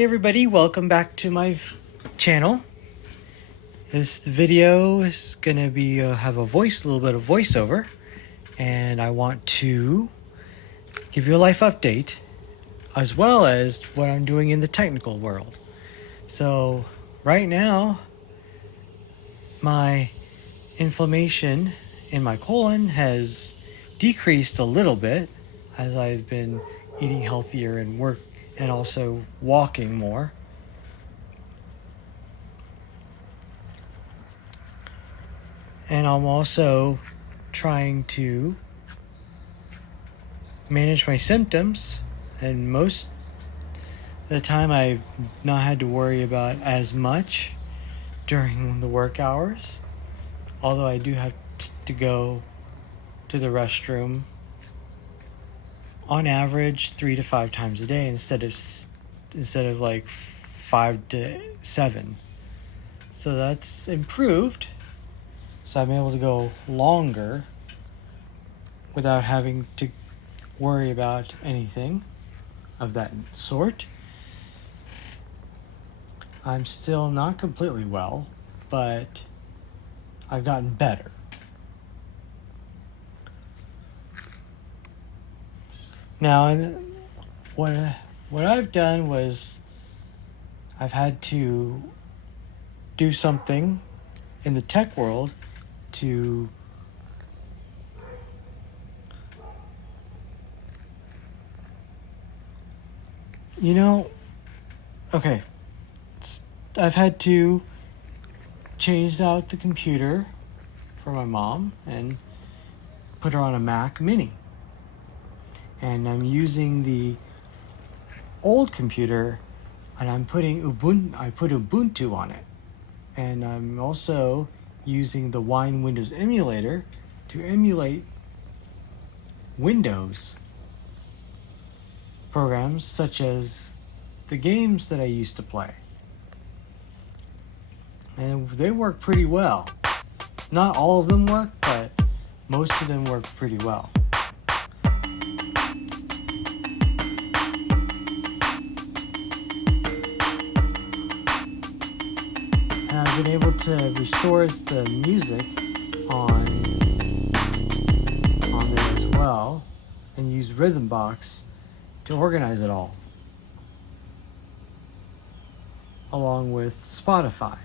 Hey everybody, welcome back to my channel. This video is gonna be have a little bit of voiceover, and I want to give you a life update as well as what I'm doing in the technical world. So right now, my inflammation in my colon has decreased a little bit as I've been eating healthier and also walking more. And I'm also trying to manage my symptoms, and most of the time I've not had to worry about as much during the work hours, although I do have to go to the restroom on average 3 to 5 times a day instead of like 5 to 7. So that's improved. So I'm able to go longer without having to worry about anything of that sort. I'm still not completely well, but I've gotten better. Now, what I've done was I've had to do something in the tech world to I've had to change out the computer for my mom and put her on a Mac Mini. And I'm using the old computer, and I put Ubuntu on it. And I'm also using the Wine Windows emulator to emulate Windows programs such as the games that I used to play. And they work pretty well. Not all of them work, but most of them work pretty well. And I've been able to restore the music on there as well, and use Rhythmbox to organize it all, along with Spotify.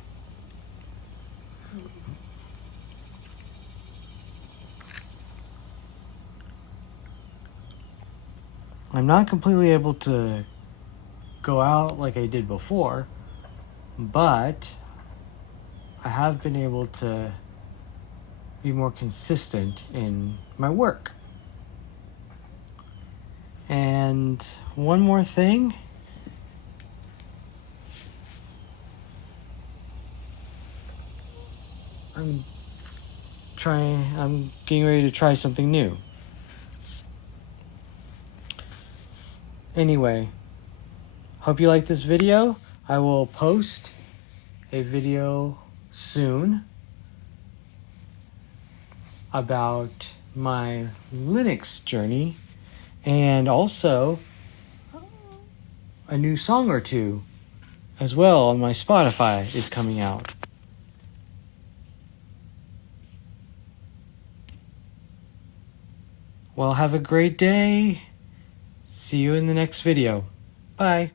I'm not completely able to go out like I did before, but I have been able to be more consistent in my work. And one more thing. I'm getting ready to try something new. Anyway, hope you like this video. I will post a video soon about my Linux journey, and also a new song or two as well on my Spotify is coming out. Well, have a great day. See you in the next video. Bye.